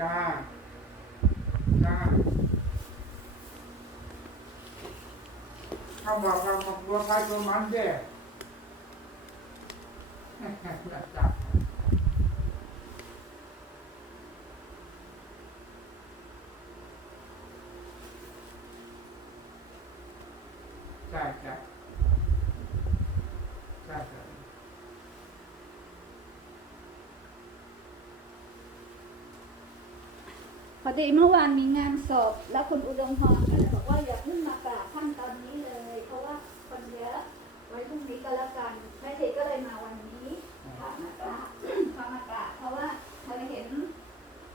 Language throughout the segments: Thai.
จ้า จ้า เขาบอกเราบอกตัวใครตัวมันเด้จับใช่ใช่ใช่ใช่ พ อดีเมื่อวานมีงานศพแล้วคุณอุดมพรก็เลยบอกว่าอย่าเพิ่งมากราบท่านตอนนี้เลย เพราะว่าคนเยอะไว้พรุ่งนี้ก็แล้วกันแม่เด็กก็เลยมาวันนี้พามากราบพามากราบเพราะว่าเธอเห็น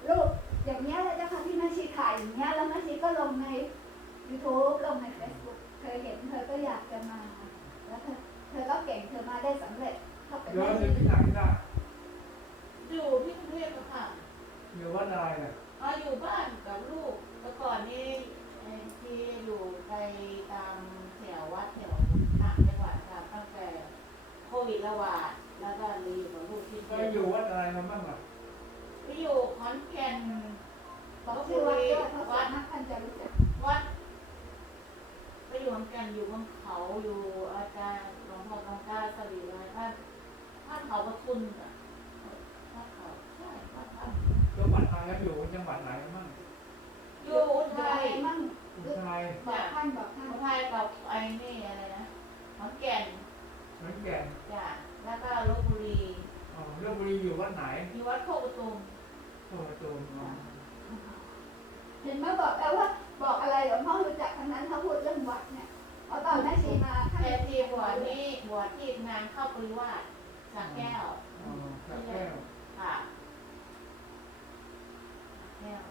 รูปอย่างเนี้ยเลยเจ้าค่ะที่แม่ชีถ่ายอย่างเงี้ยแล้วแม่ชีก็ลงใน YouTube ลงใน Facebook เธอเห็นเธอก็อยากจะมาแล้วเธอเธอก็เก่งเธอมาได้สำเร็จเข้าไปเดี๋ยวแม่จะชีที่ไหนล่ะอยู่ที่กรุงเทพอะค่ะอยู่วัดอะไรน่ะมา อยู่บ้านกับลูกแต่ก่อนนี่เอ่อที่อยู่ไปตามแถววัดแถวต่างจังหวัดค่ะตั้งแต่โควิดระบาดแล้วก็รีอยู่กับลูกที่เคยอยู่วัดอะไรมาบ้างล่ะไปอยู่ขอนแก่นบอกชื่อวัดด้วยเพราะส่วนมากท่านจะรู้จักวัดไปอยู่ขอนแก่นอยู่บนเขาอยู่อาจารย์หลวงพ่อหลวงตาสวีอะไรท่านท่านเขาพระคุณอะท่านเขาใช่ท่านท่าน จังหวัดอะไรครับอยู่ จังหวัดไหนกันบ้างอยู่อุใครทัยมั่งอุทัยบอกท่านบอกท่านอุทัยกับไอ้นี่อะไรนะขอนแก่นขอนแก่นจ้ะแล้วก็ลบบุรีอ๋อเรื่องบุรีอยู่วัดไหนมีวัดโคกประตุมโอ้ตูมอ๋อเห็นไหมบอกแล้วว่าบอกอะไรหลวงพ่อรู้จักทั้งนั้นถ้าพูดเรื่องวัดเนี่ยเพราะตอนแม่ชีมาท่านแต่ที่บวชนี่บวชที่งานเข้าปริวาสสระแก้วอ๋อสระแก้วค่ะสระแก้ว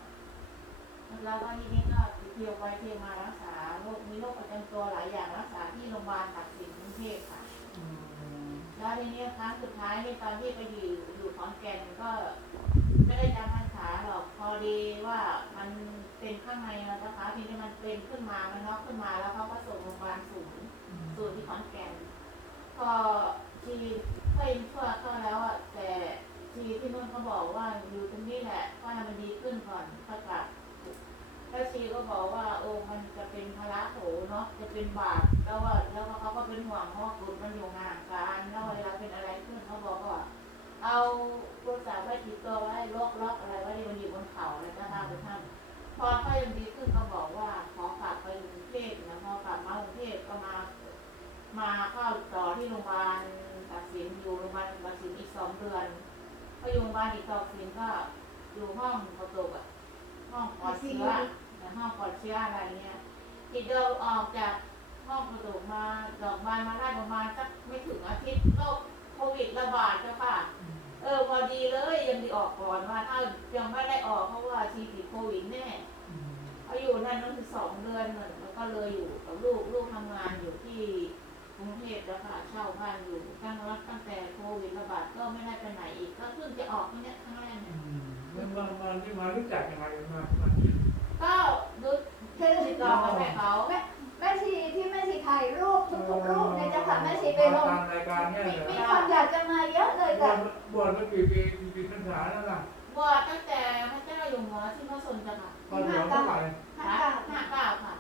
แล้วก็ทีนี้ก็เที่ยวไปเที่ยวมารักษาโรคมีโรคประจำตัวหลายอย่างรักษาที่โรงพยาบาลตักสินกรุงเทพค่ะอืมแล้วทีนี้ครั้งสุดท้ายในตอนที่ไปอยู่อยู่ขอนแก่นก็ไม่ได้จำพรรษาหรอกพอดีว่ามันเป็นข้างในนะคะทีนี้มันเป็นขึ้นมามันน็อกขึ้นมาแล้วเขาก็ส่งโรงพยาบาลศูนย์ศูนย์ที่ขอนแก่นพอทีเคยทั่วเข้าแล้วอะแต่ทีที่นู่นเขาบอกว่าอยู่ตรงนี้แหละก็ให้มันดีขึ้นก่อนก็กลับ แล้วชีก็บอกว่าโอ้มันจะเป็นภาระโถเนาะจะเป็นบาปแล้วว่าแล้วก็เขาก็เป็นห่วงเพราะว่าคุณมันอยู่ห่างกันแล้วเวลาเป็นอะไรขึ้นเขาบอกว่าเอาโทรศัพท์ไว้ติดตัวไว้ล็อกล็อกอะไรไว้ในมันอยู่บนเขาอะไรก็ตามไปท่านพอเขายังดีขึ้นก็บอกว่าขอกลับไปกรุงเทพนะพอกลับมากรุงเทพก็มา มาเข้าต่อที่โรงพยาบาลตัดสินอยู่โรงพยาบาลตัดสินอีกสองเดือนพออยู่โรงพยาบาลอีกตัดสินก็อยู่ห้องประตูอะห้องปลอดเชื้อ เชื้ออะไรเงี้ยติดเดินออกจากห้องประตูมาดอกบานมาได้ประมาณสักไม่ถึงอาทิตย์ก็โควิดระบาดเจ้าค่ะ เออพอดีเลยยังไดีออกก่อนว่าถ้ายังไม่ได้ออกเพราะว่าชีติดโควิดแน่อืมเขาอยู่นั่นนั่นคือสองเดือนน่ะแล้วก็เลยอยู่กับลูกลูกทำงานอยู่ที่กรุงเทพแล้วค่ะเช่าบ้านอยู่ตั้งรับตั้งแต่โควิดระบาดก็ไม่ได้ไปไหนอีกก็เพิ่งจะออกที่เนี้ยครั้งแรกอืเนี่ยมแล้วมามาที่มารู้จักยังไงมามาก็ รู้เช่นติดต่อมาให้เขาแม่แม่ชีที่แม่ชีถ่ายรูปทุกๆรูปเนี่ยเจ้าค่ะแม่ชีไปลงตามรายการเนี่ยมีเหรอมีคนอยากจะมาเยอะเลยบวค่ะชบวชมากี่ปีกี่ปีพรรษาแล้วล่ะบวชตั้งแต่พระเจ้าอยู่หัวที่พระสนจ้ะค่ะตอนหลวงเท่าไหร่ห้าห้าเก้าห้าเก้าค่ะ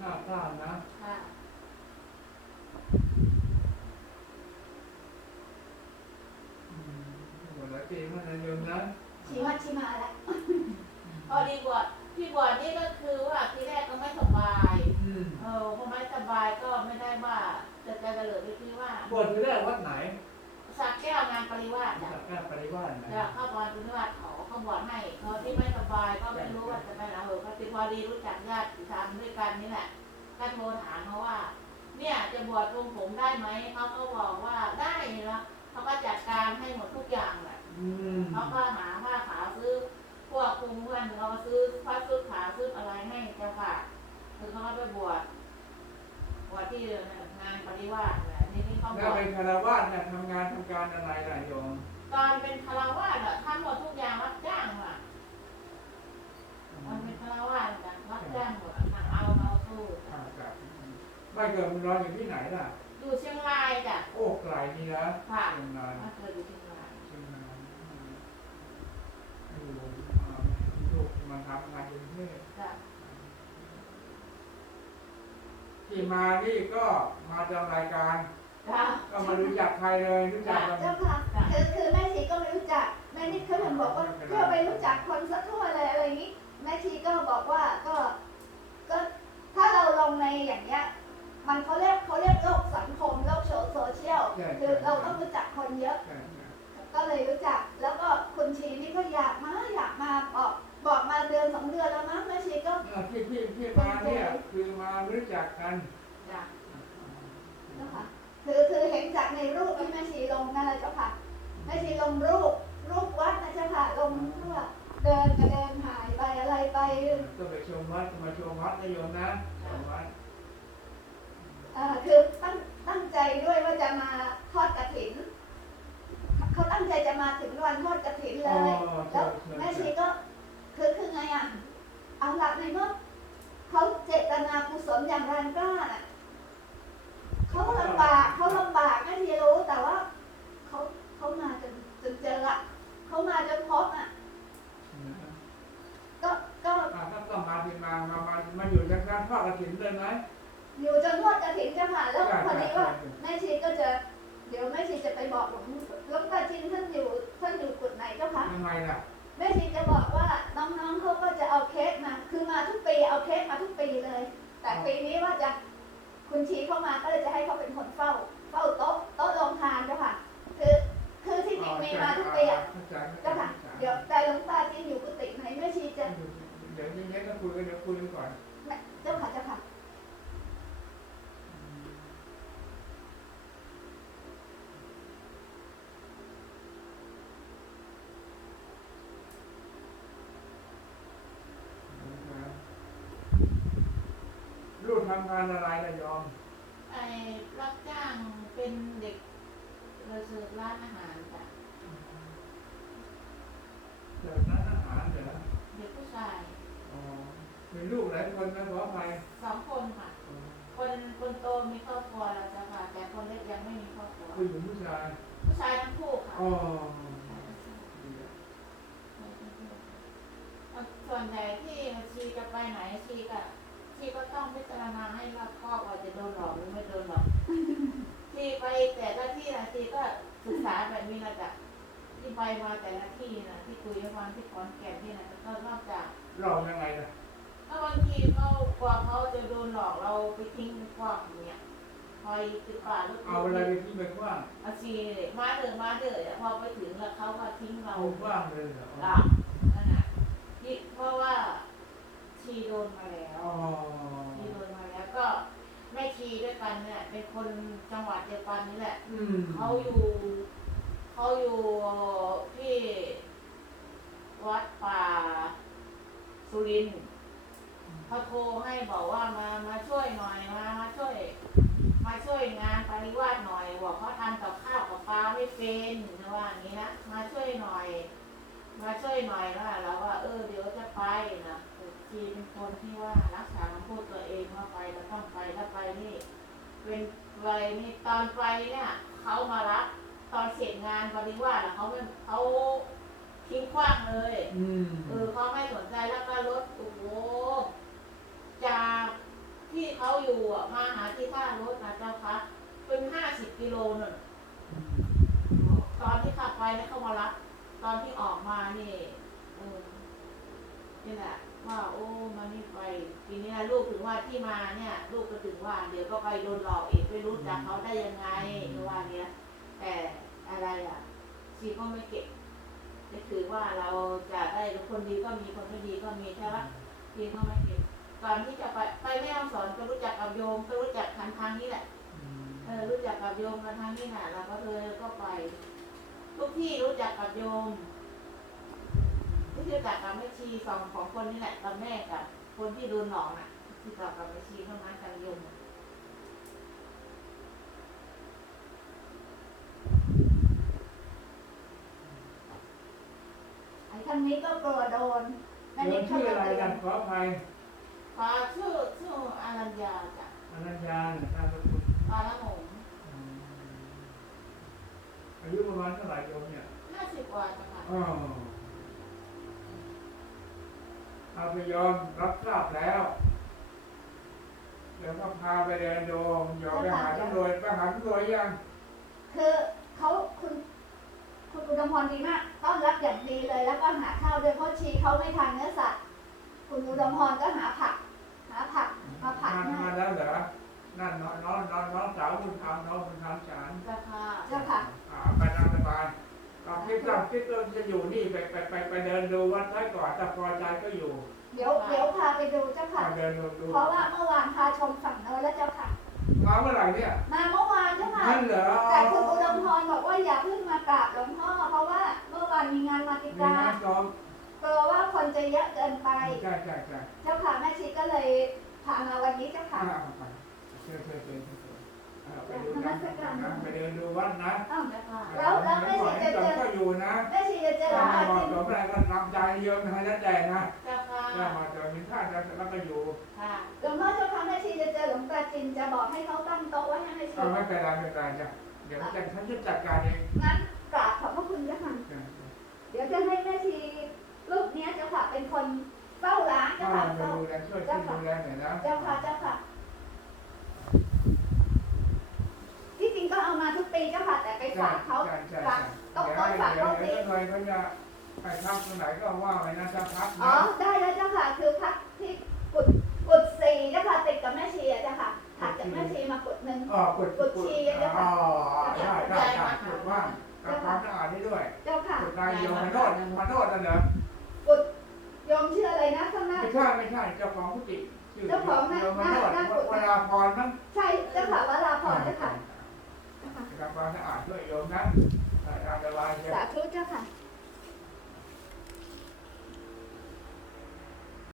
ห้าเก้านะค่ะ อืมบวชหลายปีมากนะโยมนะ ชีวัดชีมาแล้ว พอดีบวชที่บวชนี่ก็คือว่าทีแรกก็ไม่สบาย อืม เออพอไม่สบายก็ไม่ได้ว่าจะจะกระ เหลือไปที่ว่าบวชที่แรกวัดไหนสักแก้วงานปริวาสจาจ้ะกแก้ปริวาสไหนจะเข้าบอลปริวาสเขาเขาบวชให้เขาที่ไม่สบายก็ไม่รู้ว่าจะไปไหนเออก็ติดพอดีรู้จักญาติทำด้วยกันนี่แหละก็โทรถามเขาว่า เนี่ยจะบวชตรงผมได้ไหมเขาก็บอกว่าได้แล้วเขาก็จัดการให้หมดทุกอย่างแหละ อืมเขาก็หาผ้าขาวซื้อ พวกคุมเพื่อนเราก็ซื้อผ้าชุดขาวซื้ออะไรให้เจ้าค่ะคือเขาก็ไปบวชบวช ที่งานปฏิวัติน่ะนี่เขาบอถ้าเป็นคารวาสเนี่ยทำงานทำการอะไรล่ะโยมตอนเป็นคารวาสน่ะทำหมดทุกอย่างรับจ้างว่ะตอนเป็นคารวาสน่ะรับจ้างหมดทางเอาเอาสู้อ่บเกิดมึงนอนอยู่ที่ไหนล่ะ อยู่เชียงรายจ้ะโอ้ไกลนี่นะค่ะเชียงรายมาเที่ชียงรายเชียงรายอยู่มาทำงานกรุงเทพ มานี่ก็มาทำรายการ จ้ะก็มารู้จักใครเลยรู้จักกัน เจ้าค่ะคือคือแม่ชีก็ไม่รู้จักแม่นิดเขาถึงบอกว่าเพื่อไปรู้จักคนสักทั่วเลยอะไรอย่างนี้ แม่ชีก็บอกว่าก็ก็ถ้าเราลงในอย่างเงี้ย มันเขาเรียกเขาเรียกโลกสังคมโลกโซเชียลคือเราต้องรู้จักคนเยอะใช่ใช่ก็เลยรู้จัก แล้วก็คุณชีนี่ก็อยากมาอยากมาบอกบอกมาเดือนสองเดือนแล้วมั้งแม่ชีก็เออที่ที่ที่มาเนี่ยคือมารู้ จักกันจ้ะเจ้าค่ะคือคือเห็นจากในรูปที่แม่ชีลงนั่นแหละเจ้าค่ะแม่ชีลงรูปรูปวัดนะเจ้าค่ะลงเพื่อเดินก็เดินหายไปอะไรไปก็ไปชมวัดก็มาชมวัดนะโยมนะชมวัดเอ่อคือตั้งตั้งใจด้วยว่าจะมาทอดกระถินเขาตั้งใจจะมาถึงวันทอดกระถินอ๋เลอยใช่แล้วใช่แม่ชีก็คือคือไงอะเอาหลักในเมื่อเขาเจตนากุศลอย่างแรงกล้าน่ะเขาลำบากเขาลำบากแม่ชีรู้แต่ว่าเขาเขามาจนจนเจออะเขามาจนพบอะ ก็ก็ อ่าถ้าต้องมาที่มามามามาอยู่จากการทอดกระถิ่นเลยไหม อยู่จนทอดกระถินเจ้าค่ะแล้ว ใช่ พอดีว่า ใช่ แม่ชีก็จะ เดี๋ยวแม่ชีจะไปบอกหลวงหลวงตาจินท่านอยู่ท่านอยู่กุดไหนเจ้าคะ ทำไม ล่ะแม่ชีจะบอกว่าน้องๆเขาก็จะเอาเค้กมา คือมาทุกปีเอาเค้กมาทุกปีเลย แต่ปีนี้ว่าจะคุณชีเข้ามาก็เลยจะให้เขาเป็นคนเฝ้า เฝ้าโต๊ะโต๊ะโรงทานเจ้าค่ะ คือคือที่จริงมีมาทุกปีอะเจ้าค่ะ เดี๋ยวแต่หลวงตาจินอยู่กุฏิไหนแม่ชีจะ เดี๋ยวนี้ก็คุยกันเดี๋ยวคุยกันก่อน เจ้าค่ะเจ้าค่ะ ลูก ทำงานอะไรนะยอมไอ้รับจ้างเป็นเด็กเสิร์ฟร้านอาหารจ้ะเดี๋ยวนั้นอาหารเหรอเด็กผู้ชายอ๋อมีลูกหลายคนนะขออภัยสองคนค่ะ คนคนโตมีครอบครัวแล้วจ้ะค่ะ แต่คนเล็กยังไม่มีครอบครัว ผู้หญิงผู้ชายผู้ชายทั้งคู่ค่ะอ๋อส่วนใหญ่ที่ชีจะไปไหนชีก็ ชีก็ต้องพิจารณาให้รอบคอบว่าจะโดนหลอกหรือไม่โดนหลอกชีไปแต่ละที่นะชีก็ศึกษาแบบนี้นะจ๊ะที่ไปมาแต่ละที่นะที่คุยวันที่ขอนแก่นที่นะก็นอกจากเรายังไงล่ะถ้าบางทีเขากลัวเขาจะโดนหลอกเราไปทิ้งกว้างอย่างเงี้ยคอยติดป่าลูกเอาอะไรไปที่ไปกว้างเอาชีมาเถอะมาเถอะพอไปถึงแล้วเขาก็ทิ้งเราเอากว้างเลยเหรออะนั่นน่ะที่เพราะว่า ชีโดนมาแล้วอ๋อชีโดนมาแล้วก็แม่ชีด้วยกันเนี่ยเป็นคนจังหวัดเดียวกันนี่แหละ อืมเขาอยู่เขาอยู่ที่วัดป่าสุรินทร์เขาโทรให้บอกว่ามามาช่วยหน่อยมามาช่วย มาช่วยงานปริวาสหน่อยบอกเขาทำกับข้าวกับปลาไม่เป็นนะว่าอย่างนี้นะมาช่วยหน่อย มาช่วยหน่อยนะเราว่า เออเดี๋ยวจะไปนะ ทีเป็นคนที่ว่ารักษาคำพูดตัวเองว่าไปเราต้องไปถ้าไปนี่เป็นไปนี่ตอนไปเนี่ยเขามารับตอนเสร็จงานปริวาสอะเขาไม่เขาทิ้งขว้างเลยอืมเออเขาไม่สนใจแล้วก็รถโอ้โหจากที่เขาอยู่อะมาหาที่ท่ารถนะเจ้าคะเป็นห้าสิบกิโลน่ะตอนที่ขับไปแล้วเขามารับตอนที่ออกมานี่เออ นี่แหละว่าโอ้มันนี่ไปทีนี้ลูกถึงว่าที่มาเนี่ย ลูกก็ถึงว่า เดี๋ยวก็ไปโดนหลอกอีกไม่รู้จักเขาได้ยังไงหรือว่าเนี้ยแต่อะไรอะชีก็ไม่เก็บก็คือว่าเราจะได้คนดีก็มีคนไม่ดีก็มีใช่ไหมชีก็ไม่เก็บก่อนที่จะไปไปแม่ฮ่องสอนก็รู้จักกับโยมก็รู้จักทางทางนี้แหละเออรู้จักกับโยมมาทางนี้แหละเราก็เลยก็ไป ทุกที่รู้จักกับโยม รู้จักกับแม่ชีสองของคนนี่แหละกับแม่กับคนที่โดนหลอกน่ะที่ต่อกับแม่ชีเท่านั้นกับโยมไอ้ทางนี้ก็กลัวโดนแม่โยนิมดเขาชื่อจะอะไรเตือกันนขออภัยขอชื่อชื่ออารัญญาจ้ะอนัญญาเนี่ยนามสกุลปาละหงอืมอายุประมาณเท่าไหร่โยมเนี่ยห้าสิบกว่าจ้ะค่ะอ๋อ เอาไปยอมรับทราบแล้วเดี๋ยวก็พาไปเดินดูเดี๋ยวไปหาตำรวจไปหาตำรวจยัง คือเขาคุณคุณอุดมพรดีมากต้อนรับอย่างดีเลย แล้วก็หาข้าวด้วยเพราะชีเขาไม่ทานเนื้อสัตว์คุณอุดมพรก็หาผัก หาผักมาผัดมาให้มาแล้วเหรอนั่นน้องน้องน้องน้องสาวคุณทำน้องคุณทำฉันเจ้าค่ะเจ้าค่ะ อ่าไปนั่งสบาย เราคิดเราคิดเราจะอยู่นี่ไปไปไปไปเดินดูวัดท้ายก่อนถ้าพอใจก็อยู่เดี๋ยวเดี๋ยวพาไปดูเจ้าค่ะ มาเดินดูดูเพราะว่าเมื่อวานพาชมฝั่งโน้นแล้วเจ้าค่ะ มาเมื่อไหร่เนี่ยมาเมื่อวานเจ้าค่ะ นั่นเหรอแต่คุณอุดมพรบอกว่าอย่าเพิ่งมากราบหลวงพ่อเพราะว่าเมื่อวานมีงานมาติมีกาน้ำซ้อมกลัวว่าคนจะเยอะเกินไป ใช่ใช่ใช่เจ้าค่ะแม่ชีก็เลยพามาวันนี้เจ้าอ่าค่ะไปเชิญเชิญเชิญเชิญอ่า ไปดูนะนะไปเดินดูวัดนะอ้าวเจ้าค่ะแล้วแล้วไม่ก่อใช่นจะให้จเจบอก็อยู่นะแม่ชีจะเจอหลวถ้างพ่อไม่เหมาะจริงสมอะไรก็ทำใจเยอะนะแล้วแต่นะเจ้าค่ะถ้าเหมาะสมมีท่าจะแล้วก็อยู่ค่ะหลวงพ่อเจ้าค่ะแม่ชีจะเจอหลวงตาจินจะบอกให้เขาตั้งโต๊ะไว้ให้แม่ชีเอาไม่เป็นไรไม่เป็นไรจ้ะเดี๋ยวจะฉันจะจัดการเองงั้นกราบขอบพระคุณเจ้าค่ะจ้ะเดี๋ยวจะให้แม่ชีรูปเนี้ยเจ้าค่ะเป็นคนเฝ้าร้านเจ้าอ่าค่ะมาเฝ้าดูแลช่วยช่วยดูแลหน่อยนะเจ้าค่ะเจ้าค่ะ ที่จริงก็เอามาทุกปีเจ้าค่ะ แต่ไป ใช่ ฝากเขาใช่ใช่ฝากเดี๋ยวต้องเดี๋ฝากยวเขาเดี๋ยวหน่อยเขาจะไปพักตรงไหนก็ว่าไว้นะจะพักอ๋อ นะได้แล้วเจ้าค่ะ คือพักที่กุดกุดสี่เจ้าค่ะติดกับแม่ชีอะเจ้าค่ะถัดจากแม่ชีมากุดหนึ่ง อ๋อกดกดชีอะเจ้าค่ะ อได้ได้ได้กดว่างทำความสะอาดได้ด้วยเจ้าค่ะ กดนายโยมมาโนดมาโนดนั่นเหรอกุดโยมชื่ออะไรนะข้างหน้า ไม่ใช่ไม่ใช่เจ้าของกุฏิชื่อเจ้าของน่ะโยมมาโนดน่าน่าเวลาพรมั้ง ใช่ เจ้าค่ะวราพรเจ้าค่ะ ทำความสะอาดด้วยโยมนะตามสบายสาธุเจ้าค่ะ